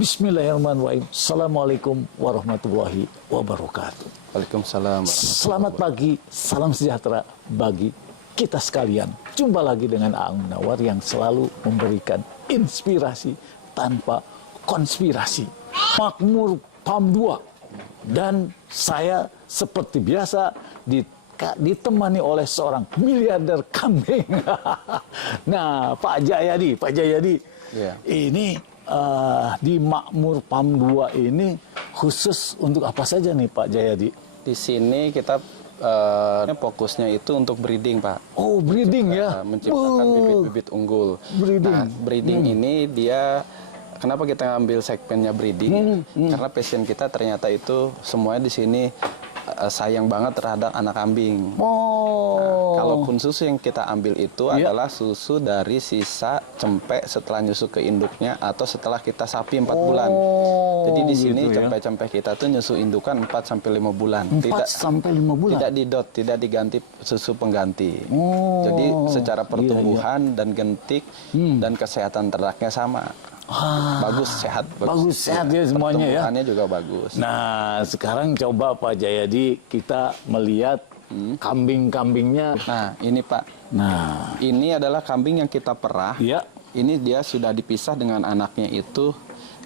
Bismillahirrahmanirrahim. Assalamualaikum warahmatullahi wabarakatuh. Waalaikumsalam. Selamat pagi, salam sejahtera bagi kita sekalian. Jumpa lagi dengan Aang Munawar yang selalu memberikan inspirasi tanpa konspirasi. Makmur PAM 2. Dan saya seperti biasa ditemani oleh seorang miliarder kambing. Nah, Pak Jayadi, Yeah. ini di Makmur PAM 2 ini khusus untuk apa saja nih Pak Jayadi? Di sini kita fokusnya itu untuk breeding, Pak. Oh, breeding ya? Menciptakan bibit-bibit unggul. Breeding. Nah, breeding ini dia, kenapa kita ngambil segmennya breeding? Karena passion kita ternyata itu semuanya di sini sayang banget terhadap anak kambing. Oh. Nah, kalaupun susu yang kita ambil itu adalah susu dari sisa cempek setelah nyusu ke induknya atau setelah kita sapi 4 bulan. Jadi di sini gitu ya. cempek-cempek kita tuh nyusu indukan 4 sampai 5 bulan. 4 sampai 5 bulan. Tidak didot, tidak diganti susu pengganti. Oh. Jadi secara pertumbuhan Iya. dan gentik dan kesehatan ternaknya sama. Bagus, sehat. Bagus, sehat ya semuanya ya. Pertumbuhannya juga bagus. Nah, sekarang coba Pak Jayadi kita melihat kambing-kambingnya. Nah, ini Pak. Nah, Ini adalah kambing yang kita perah. ya. Ini dia sudah dipisah dengan anaknya itu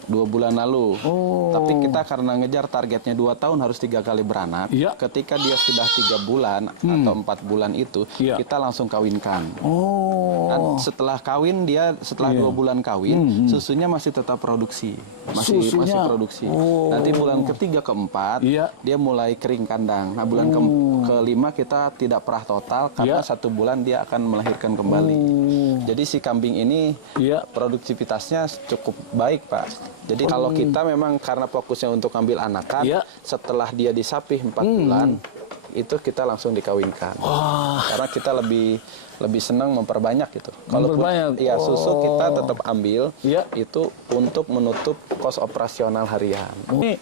2 bulan lalu. Oh. Tapi kita karena ngejar targetnya 2 tahun harus 3 kali beranak. Iya. Ketika dia sudah 3 bulan atau 4 bulan itu, Iya. kita langsung kawinkan. Oh. Dan setelah kawin dia setelah 2 bulan kawin, susunya masih tetap produksi. Masih produksi. Oh. Nanti bulan ketiga keempat Iya. dia mulai kering kandang. Nah, bulan kelima kita tidak perah total karena 1 bulan dia akan melahirkan kembali. Jadi si kambing ini Iya. produktivitasnya cukup baik, Pak. Jadi kalau kita memang karena fokusnya untuk ambil anakan, Iya. setelah dia disapih 4 bulan, itu kita langsung dikawinkan. Karena kita lebih senang memperbanyak gitu. Memperbanyak. Ya susu kita tetap ambil, Iya. itu untuk menutup kos operasional harian. Ini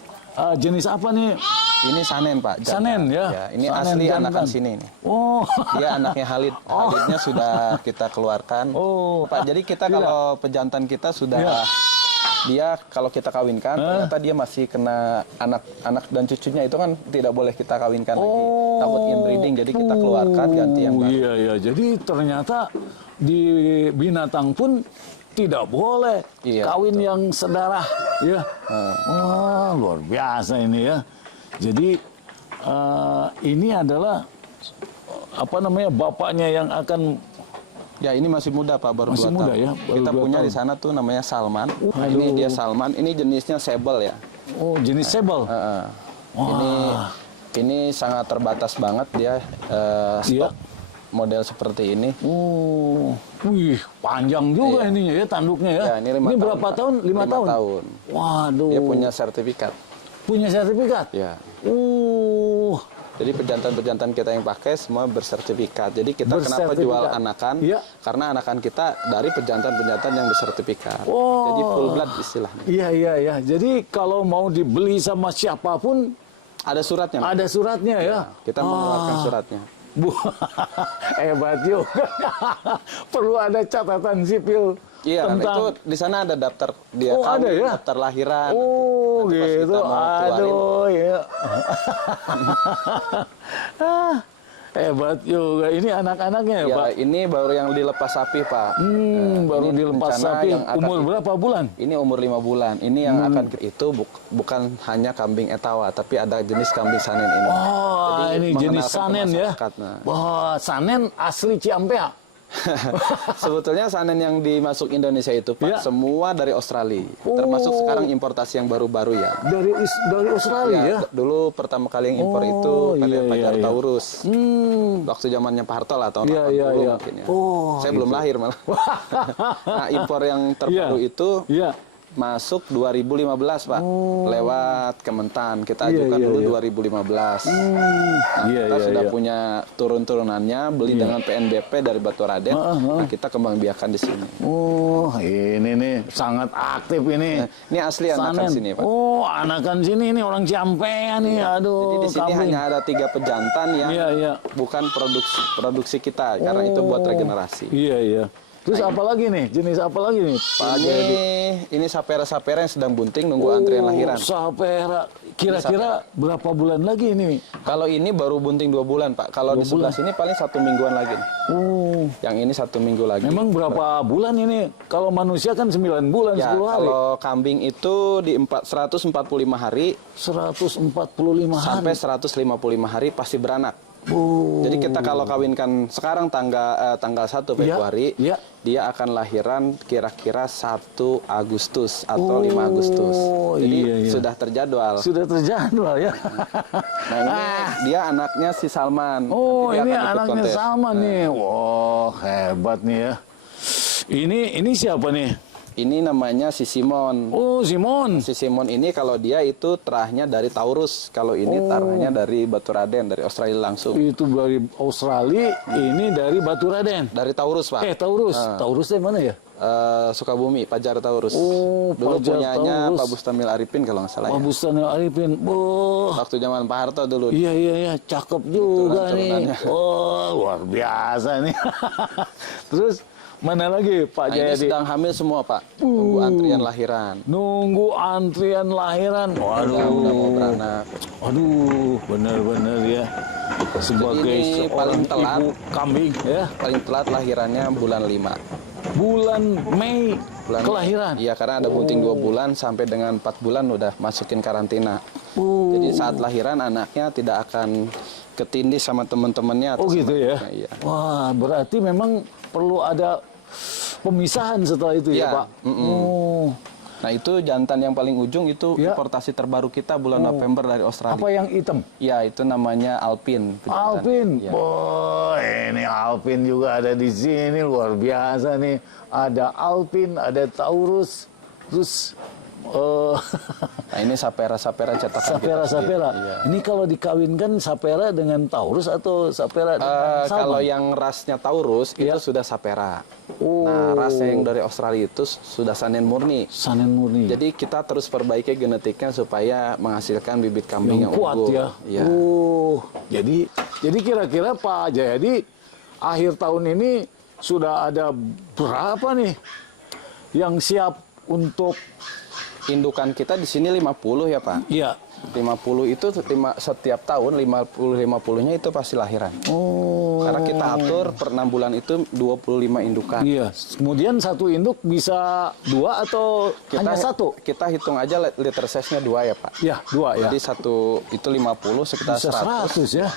jenis apa nih? Ini Sanen, Pak. Jantan. Sanen ya? Ini Sanen asli jantan. anakan sini nih. Oh. Dia anaknya Halid. Halidnya sudah kita keluarkan. Oh. Pak, jadi kita kalau pejantan kita sudah Iya. dia kalau kita kawinkan ternyata dia masih kena anak dan cucunya itu kan tidak boleh kita kawinkan lagi. Takut inbreeding, jadi kita keluarkan ganti yang baru. Iya, iya. Jadi ternyata di binatang pun tidak boleh kawin yang sedarah, ya. Wah, luar biasa ini ya. Jadi ini adalah apa namanya bapaknya yang akan. Ya, ini masih muda, Pak, baru Masih 2 muda tahun. ya, baru Kita 2 punya tahun. di sana tuh namanya Salman. Nah, Aduh. ini dia Salman. Ini jenisnya sable ya. Oh, jenis sable. Ini sangat terbatas banget dia stok model seperti ini. Oh, wih, panjang juga ininya ya tanduknya ya. Ya, ini 5 tahun, berapa Pak. tahun? 5 tahun. tahun. Waduh. Dia punya sertifikat. Punya sertifikat. Ya. Jadi Jadi pejantan-pejantan kita yang pakai semua bersertifikat. Jadi kita kenapa Bersertifikat. jual anakan? Iya. Karena anakan kita dari pejantan-pejantan yang bersertifikat. Oh. Jadi full blood istilahnya. iya, iya, iya. Jadi kalau mau dibeli sama siapapun Ada suratnya. ada suratnya ya. Kita mengeluarkan suratnya. Bu, hebat juga. Perlu ada catatan sipil Iya, tentang. itu di sana ada daftar dia Oh, ada kawin, ya? daftar lahiran. Oh, Nanti pas gitu. kita mau keluarin, Aduh, ya. Hebat juga. Ini anak-anaknya ya, ya, Pak? ini baru yang dilepas sapi, Pak. Baru ini dilepas rencana sapi. yang akan Umur berapa bulan? Ini umur 5 bulan. Ini yang akan itu bukan hanya kambing etawa, tapi ada jenis kambing sanen ini. Oh, Jadi, ini jenis mengenalkan ke sanen ya. masyarakat, nah. Wah, sanen asli Ciampea. Sebetulnya sanen yang dimasuk Indonesia itu, Pak, Ya. semua dari Australia. Termasuk sekarang importasi yang baru-baru ya. Dari Australia ya. Dulu pertama kali yang impor itu pakai iya, pacar iya. Taurus. Hmm. Waktu zamannya Pak Harto lah, tahun Iya, 80 iya, iya. mungkin ya. Oh, Saya belum lahir malah. Nah, impor yang terbaru Iya. itu Iya. masuk 2015, Pak. Lewat Kementan. Kita Iya, ajukan iya, dulu iya. 2015. Nah, Iya, kita iya, sudah iya. punya turun-turunannya, beli dengan PNBP dari Batu Raden. Nah, kita kembang biakan di sini. Oh, ini nih sangat aktif ini. Ini asli anakan Sanen. sini, Pak. Oh, anakan sini ini orang Ciampea nih. Aduh, Jadi di sini kambing. hanya ada 3 pejantan yang Iya, iya. bukan produksi kita, karena itu buat regenerasi. Iya, iya. Terus apa lagi nih? Jenis apa lagi nih? Pak Jayadi? Ini sapera-sapera yang sedang bunting nunggu antrian lahiran. Sapera. Kira-kira berapa bulan lagi ini? Kalau ini baru bunting 2 bulan, Pak. Kalau di sebelah sini paling 1 mingguan lagi. Oh. Yang ini 1 minggu lagi. Memang berapa bulan ini? Kalau manusia kan 9 bulan, Ya, 10 hari. kalau kambing itu di 145 hari 145 hari. sampai 155 hari pasti beranak. Oh. Jadi kita kalau kawinkan sekarang tanggal 1 Februari, Ya. dia akan lahiran kira-kira 1 Agustus atau 5 Agustus. Jadi iya. sudah terjadwal. Sudah terjadwal ya. Nah ini dia anaknya si Salman. Oh, Nanti dia ini akan ikut anaknya kontes. sama nih. Wah, hebat nih ya. Ini siapa nih? Ini namanya si Simon. Oh, Simon. Si Simon ini kalau dia itu terahnya dari Taurus. Kalau ini terahnya dari Baturaden, dari Australia langsung. Itu dari Australia, ini dari Baturaden. Dari Taurus, Pak. Taurus. Taurus dari mana ya? Sukabumi, Pajar Taurus. Oh, Dulu Pajar punyanya Taurus. Pak Bustamil Arifin kalau nggak salah ya. Pak Bustamil Arifin. Oh. Waktu zaman Pak Harto dulu. Iya, cakep juga nih. turunannya. Oh, luar biasa nih. Terus mana lagi Pak Nah, ini Jayadi? sedang hamil semua, Pak. Tunggu antrian lahiran. Nunggu antrian lahiran. Udah mau beranak. Aduh, benar-benar ya. Sebagai ini seorang paling telat. ibu kambing ya. Paling telat lahirannya bulan 5. Bulan Mei kelahiran. Iya, karena ada bunting 2 bulan sampai dengan 4 bulan udah masukin karantina. Jadi saat lahiran anaknya tidak akan ketindih sama teman-temannya. Oh atau gitu sama- ya. Nah, iya. Wah, berarti memang perlu ada pemisahan setelah itu ya, Iya, Pak. Oh. Nah itu jantan yang paling ujung itu Ya. importasi terbaru kita bulan November dari Australia. Apa yang hitam? Ya itu namanya Alpin. pejantan. Alpin. Ya. Oh, ini Alpin juga ada di sini, luar biasa nih. Ada Alpin, ada Taurus, terus Nah ini sapera-sapera cetakan kita sendiri. Sapera. Iya. Ini kalau dikawinkan Sapera dengan Taurus atau Sapera dengan Salman? Kalau yang rasnya Taurus Ya. itu sudah sapera. Oh. Nah ras yang dari Australia itu sudah sanen murni. Sanen murni. Jadi kita terus perbaiki genetiknya supaya menghasilkan bibit kambing yang yang kuat unggul. ya. Iya. Oh, jadi kira-kira Pak Jayadi akhir tahun ini sudah ada berapa nih yang siap untuk Indukan kita di sini 50 ya Pak. ya? 50 itu setiap tahun 50-50-nya itu pasti lahiran. Oh. Karena kita atur per 6 bulan itu 25 indukan. Iya. Kemudian satu induk bisa 2 atau hanya 1? Kita hitung aja liter size-nya 2 ya Pak. Ya, 2 ya. Jadi satu itu 50 sekitar Bisa 100. 100 ya.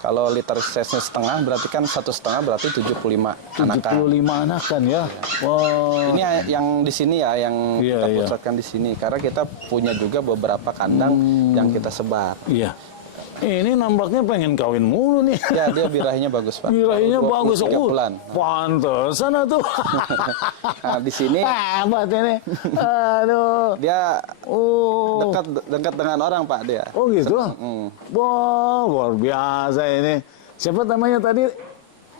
Kalau liter size-nya setengah berarti kan 1,5 berarti 75 anakan. 75 anakan ya. Wow. Ini yang di sini ya yang Iya, kita iya. pusatkan di sini karena kita punya juga beberapa kandang yang kita sebar. Iya. Ini nampaknya pengen kawin mulu nih. Ya dia birahinya bagus Pak. Birahinya Baru bagus. 23 bulan. Pantesan tuh. Nah di sini Hebat ini. Aduh. dia Oh. dekat dengan orang Pak dia. Oh gitu. Hmm. Wah, luar biasa ini. Siapa namanya tadi?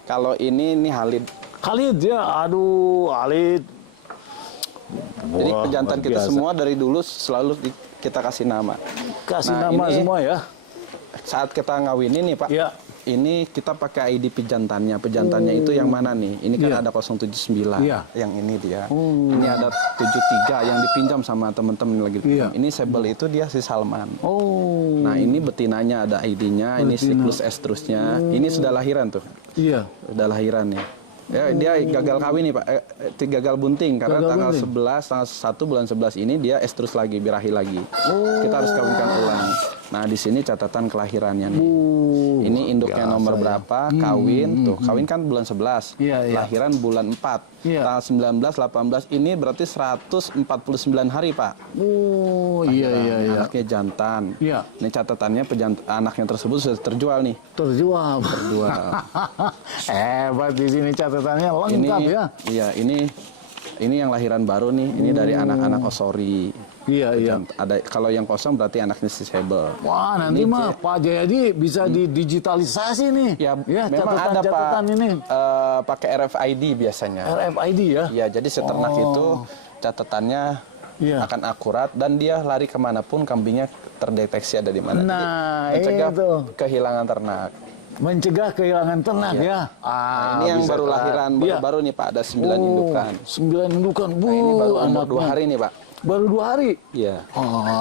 Kalau ini Halid. Khalid ya. Aduh, Khalid. Jadi Wah, pejantan luar kita biasa. semua dari dulu selalu kita kasih nama. Kasih Nah, nama ini- semua ya. Saat kita ngawinin nih Pak, Ya. ini kita pakai ID pejantannya. Pejantannya itu yang mana nih? Ini kan Iya. ada 079, Iya. yang ini dia. Ini ada 73 yang dipinjam sama teman-teman lagi dipinjam. Iya. Ini Sebel itu dia si Salman. Oh. Nah ini betinanya ada ID-nya, ini Betina. siklus estrusnya. Ini sudah lahiran tuh, Iya. sudah lahiran ya. Ya, dia gagal kawin nih Pak, gagal bunting karena Gagal tanggal bunting. 11, tanggal 1 bulan 11 ini dia estrus lagi, birahi lagi. Kita harus kawinkan ulang. Nah di sini catatan kelahirannya nih. Ini induknya nomor berapa, kawin, tuh kawin kan bulan 11, Iya, iya. lahiran bulan 4, Iya. tanggal 19, 18, ini berarti 149 hari Pak. Oh, iya. Anaknya jantan. Iya. Ini catatannya anaknya tersebut sudah terjual nih. Terjual. Terjual. Hebat di sini catatannya lengkap ini, ya. Iya, ini yang lahiran baru nih. Ini dari anak-anak Osori. Iya. Ada kalau yang kosong berarti anaknya si Sebel. Wah, nanti Ini mah Pak Jayadi bisa didigitalisasi nih. Ya, memang ada Pak. catatan ini. Pakai RFID biasanya. RFID ya. Ya, jadi seternak itu catatannya Iya. akan akurat dan dia lari kemanapun kambingnya terdeteksi ada di mana. Nah, Jadi, mencegah itu. kehilangan ternak. Mencegah kehilangan ternak ya. Nah, ini yang bisa baru Pak. lahiran, Iya. baru nih Pak, ada 9 indukan. 9 indukan. Bu, Nah, ini baru umur anaknya. 2 hari nih Pak. Baru 2 hari. Iya.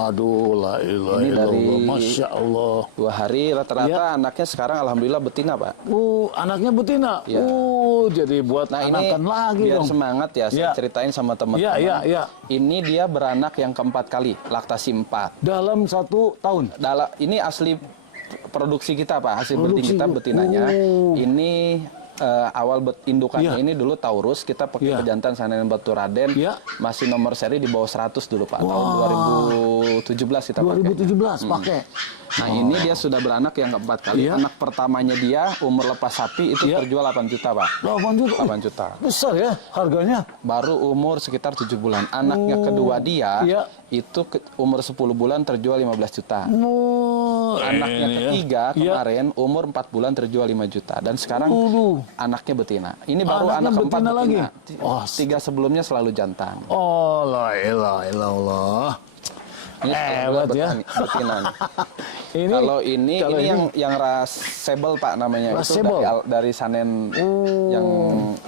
Aduh, la ilaha Ini illallah. dari- Masya Allah. 2 hari rata-rata anaknya sekarang alhamdulillah betina Pak. Anaknya betina. Iya. Jadi buat Nah ini anakan lagi biar dong. semangat ya, saya Iya. ceritain sama Iya, teman-teman. iya, iya. Ini dia beranak yang keempat kali, laktasi 4. Dalam 1 tahun. Ini asli produksi kita Pak, hasil Produksi. breeding kita betinanya. Oh. Ini awal indukannya Iya. ini dulu Taurus, kita pakai Iya. pejantan Sanen Batu Raden, Iya. masih nomor seri di bawah 100 dulu Pak, tahun 2017 kita pakai. 2017 pakai. Nah ini dia sudah beranak yang keempat kali. Iya. Anak pertamanya dia umur lepas sapi itu Iya. terjual 8 juta Pak. 8 juta. 8 juta. Besar ya harganya. Baru umur sekitar 7 bulan. Anaknya kedua dia Iya. itu umur 10 bulan terjual 15 juta. Anaknya Ini ya. ketiga Iya. kemarin umur 4 bulan terjual 5 juta. Dan sekarang anaknya betina. Ini baru Anaknya anak keempat betina lagi? betina. Oh. 3 sebelumnya selalu jantan. Oh, la ilaha illallah. Ini Hebat ya. betina nih. Ini Kalau ini kalau yang ras sable Pak namanya. Ras Itu sable? dari Sanen yang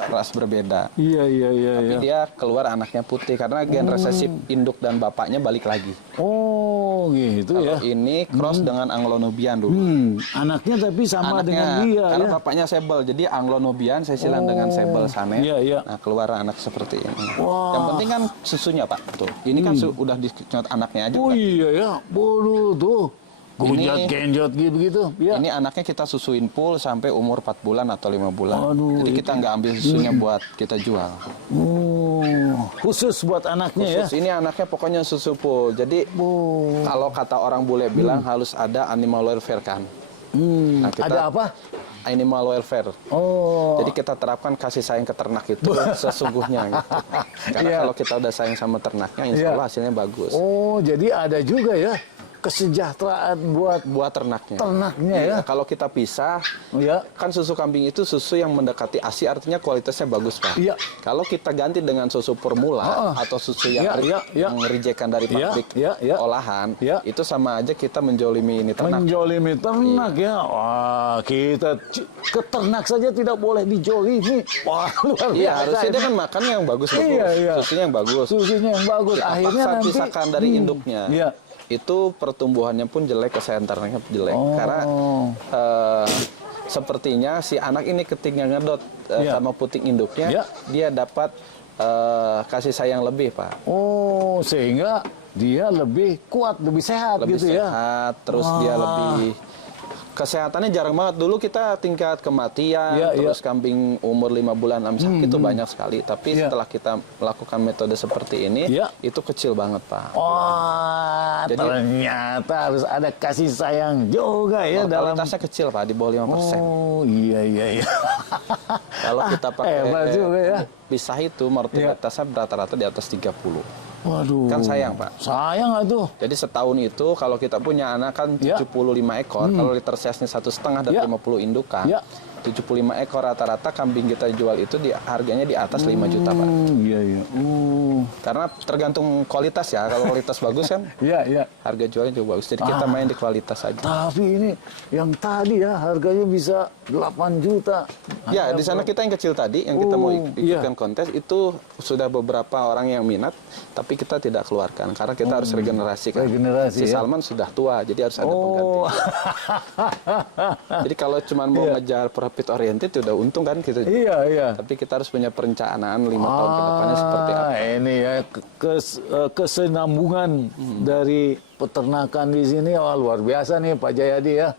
ras berbeda. Iya, iya, iya, Tapi iya. dia keluar anaknya putih karena gen resesif induk dan bapaknya balik lagi. Oh, gitu ya. Kalau ini cross dengan Anglo-Nubian dulu. Anaknya tapi sama Anaknya, dengan dia karena ya. bapaknya Sable, jadi Anglo-Nubian saya silang dengan Sable Sanen. Iya, iya. Nah keluar anak seperti ini. Wah. Yang penting kan susunya Pak. Tuh, ini kan udah dinyot anaknya aja. Oh udah. iya ya, bodoh tuh. Gunjat genjot gitu begitu. Ya. Ini anaknya kita susuin full sampai umur 4 bulan atau 5 bulan. Aduh, Jadi kita nggak ambil susunya buat kita jual. Khusus buat anaknya ya. Khusus ini anaknya pokoknya susu full. Jadi kalau kata orang bule bilang harus ada animal welfare kan. Nah, Ada apa? Animal welfare. Oh. Jadi kita terapkan kasih sayang ke ternak itu sesungguhnya gitu. Karena Iya. kalau kita udah sayang sama ternaknya, insya Iya. Allah hasilnya bagus. Oh, jadi ada juga ya kesejahteraan buat Buat ternaknya. ternaknya ya. Kalau kita pisah, Ya. kan susu kambing itu susu yang mendekati ASI, artinya kualitasnya bagus Pak. Iya. Kalau kita ganti dengan susu formula atau susu yang, Iya, iya. yang rejectan dari Iya, pabrik iya, iya. olahan, Iya. itu sama aja kita menjolimi ini ternak. Menjolimi ternak Iya. ya. Wah, kita ke ternak saja tidak boleh dijolimi. Wah, luar Iya, biasa harusnya dia ini. kan makan yang bagus. Iya, iya. Susunya yang bagus. Susunya yang bagus. Kita Akhirnya paksa nanti pisahkan dari induknya. Iya. Itu pertumbuhannya pun jelek, kesehatan ternaknya jelek. Oh. Karena sepertinya si anak ini ketika ngedot Iya. sama puting induknya, Iya. dia dapat kasih sayang lebih Pak. Oh, sehingga dia lebih kuat, lebih sehat Lebih gitu ya. sehat, terus dia lebih kesehatannya jarang banget. Dulu kita tingkat kematian, Iya, terus kambing umur 5 bulan sakit itu banyak sekali. Tapi Iya. setelah kita melakukan metode seperti ini, Iya. itu kecil banget Pak. Wah, Jadi- ternyata harus ada kasih sayang juga ya dalam. Mortalitasnya kecil Pak, di bawah 5%. Oh, iya, iya, iya. Kalau kita pakai hebat juga ya. pisah itu mortalitasnya rata-rata di atas 30. Waduh. Kan sayang, Pak. Sayang atuh. Jadi setahun itu kalau kita punya anak kan Ya. 75 ekor, kalau liter size-nya 1,5 dan Ya. 50 indukan, Ya. 75 ekor rata-rata kambing kita jual itu harganya di atas 5 juta Pak. Iya, iya. Karena tergantung kualitas ya, kalau kualitas bagus kan Iya, iya. harga jualnya juga bagus. Jadi kita main di kualitas aja. Tapi ini yang tadi ya harganya bisa 8 juta. Ya, di sana kita yang kecil tadi, yang kita mau iya. ikutkan kontes, itu sudah beberapa orang yang minat, tapi kita tidak keluarkan. Karena kita harus regenerasi kan. Regenerasi, Si ya. Salman sudah tua, jadi harus ada pengganti. Oh. Jadi kalau cuma mau ngejar profit oriented, udah untung kan kita. Iya, iya. Tapi kita harus punya perencanaan 5 tahun ke depannya seperti apa. Ini ya kesenambungan dari peternakan di sini. Wah, luar biasa nih Pak Jayadi ya.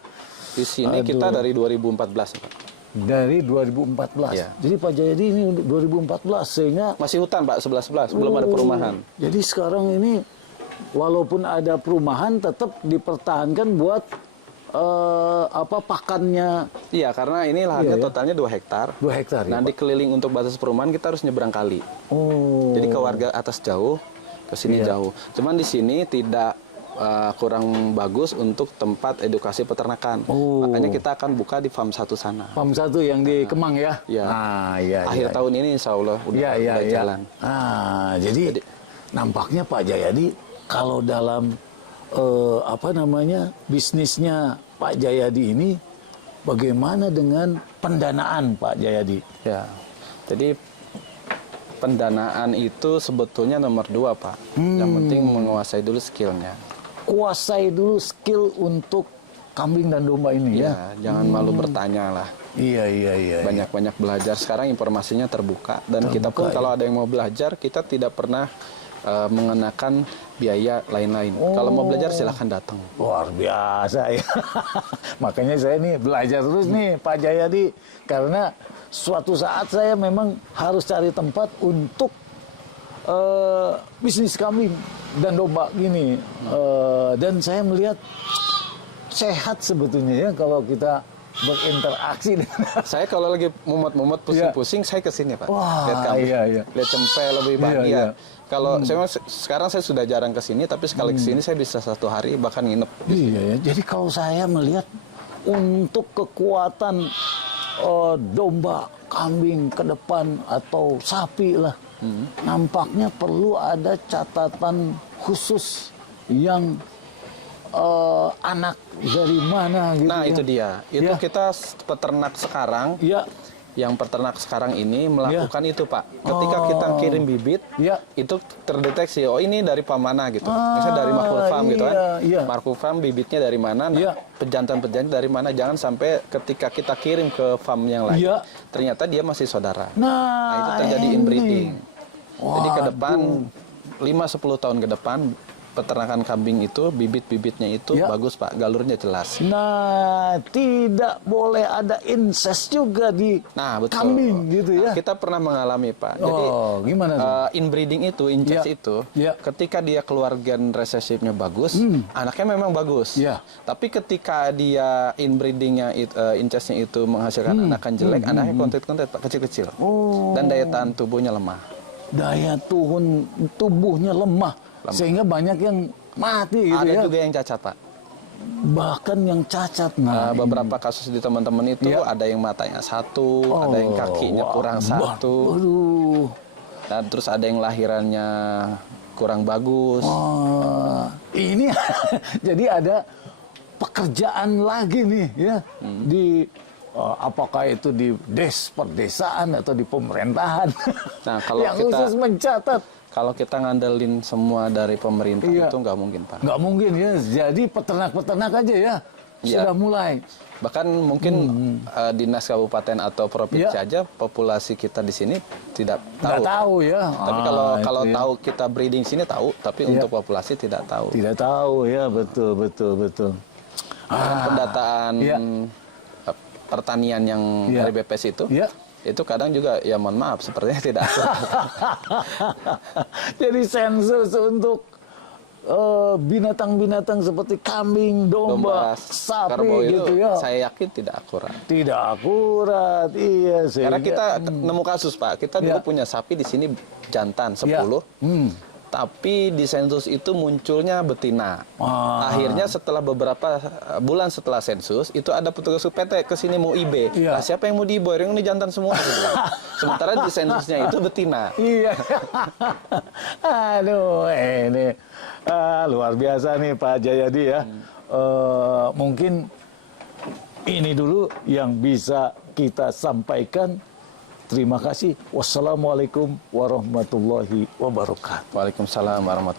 Di sini kita dari 2014, Pak. Dari 2014. Iya. Jadi Pak Jayadi ini 2014 sehingga Masih hutan, Pak, 11-11, belum ada perumahan. Jadi sekarang ini walaupun ada perumahan tetap dipertahankan buat pakannya Iya, karena ini lahannya Iya, ya. totalnya 2 hektar. 2 hektar ya. Nah, Pak? dikeliling untuk batas perumahan kita harus nyebrang kali. Oh. Jadi ke warga atas jauh, ke sini Iya. jauh. Cuman di sini tidak kurang bagus untuk tempat edukasi peternakan. Oh. Makanya kita akan buka di farm 1 sana. Farm 1 yang di Kemang ya. Iya. Ah, iya. Akhir iya. tahun ini insya Allah udah, Iya, iya, udah iya. jalan. Jadi nampaknya Pak Jayadi kalau dalam bisnisnya Pak Jayadi ini bagaimana dengan pendanaan Pak Jayadi? Ya, jadi pendanaan itu sebetulnya nomor 2 Pak. Yang penting menguasai dulu skillnya. Kuasai dulu skill untuk kambing dan domba ini ya. Ya, jangan malu bertanya lah. Iya. Banyak-banyak belajar. Sekarang informasinya terbuka dan kita pun kalau ada yang mau belajar, kita tidak pernah mengenakan biaya lain-lain. Kalau mau belajar silahkan datang. Luar biasa ya. Makanya saya nih belajar terus nih Pak Jayadi, karena suatu saat saya memang harus cari tempat untuk bisnis kambing dan domba gini. Dan saya melihat sehat sebetulnya ya kalau kita berinteraksi dengan Saya kalau lagi mumet-mumet, pusing-pusing, saya kesini Pak. Wah, Lihat kambing, iya. lihat cempe lebih bahagia. Iya. Kalau sekarang saya sudah jarang kesini, tapi sekali kesini saya bisa 1 hari bahkan nginep. Iya ya. Jadi kalau saya melihat untuk kekuatan domba, kambing ke depan atau sapi lah, nampaknya perlu ada catatan khusus yang anak dari mana gitu. Nah ya. itu dia. Itu Ya. kita peternak sekarang, Ya, yang peternak sekarang ini melakukan itu Pak. Ketika kita kirim bibit, ya. itu terdeteksi, oh ini dari mana gitu. Misalnya dari Markul Farm gitu kan. Iya. Markul Farm bibitnya dari mana, nah, Iya. pejantan-pejantan dari mana. Jangan sampai ketika kita kirim ke farm yang lain, Iya. ternyata dia masih saudara. Nah, Itu terjadi ini. inbreeding. Jadi ke Waduh. depan 5-10 tahun ke depan peternakan kambing itu bibit-bibitnya itu Ya. bagus Pak, galurnya jelas. Nah, tidak boleh ada incest juga di Nah, betul. kambing gitu ya. Nah, kita pernah mengalami Pak. Jadi Gimana tuh? inbreeding itu, incest Ya. itu, Ya. ketika dia keluar gen resesifnya bagus, anaknya memang bagus. Ya. Tapi ketika dia inbreedingnya, incestnya itu menghasilkan anakan jelek, anaknya kontet-kontet Pak, kecil-kecil. Dan daya tahan tubuhnya lemah. Daya turun tubuhnya lemah. Sehingga banyak yang mati gitu Ada ya. juga yang cacat Pak. Bahkan yang cacat. Nah, Beberapa kasus di teman-teman itu Ya. ada yang matanya 1, ada yang kakinya kurang 1, Aduh. dan terus ada yang lahirannya kurang bagus. Ini jadi ada pekerjaan lagi nih ya di apakah itu di perdesaan atau di pemerintahan. Nah, kalau yang kita- khusus mencatat. Kalau kita ngandelin semua dari pemerintah Iya. itu nggak mungkin Pak. Nggak mungkin ya. Jadi peternak-peternak aja ya Iya. sudah mulai. Bahkan mungkin dinas kabupaten atau provinsi Iya. aja populasi kita di sini tidak Nggak tahu. tahu ya. Tapi kalau itu ya. tahu kita breeding sini tahu, tapi Iya. untuk populasi tidak tahu. Tidak tahu ya, betul. Pendataan Iya. pertanian yang Iya. dari BPS itu kadang juga ya mohon maaf sepertinya tidak akurat. Jadi sensus untuk binatang-binatang seperti kambing, domba, sapi karbo itu gitu ya. saya yakin tidak akurat. Tidak akurat, iya. Karena sehingga- kita nemu kasus Pak, kita dulu Iya. punya sapi di sini jantan Iya. 10. Tapi di sensus itu munculnya betina. Akhirnya setelah beberapa bulan setelah sensus, itu ada petugas UPT ke sini mau IB. Iya. Nah, siapa yang mau di IB? Yang ini jantan semua. gitu. Sementara di sensusnya itu betina. Iya. Aduh, ini luar biasa nih Pak Jayadi ya. Mungkin ini dulu yang bisa kita sampaikan. Terima kasih. Wassalamualaikum warahmatullahi wabarakatuh. Waalaikumsalam warahmatullahi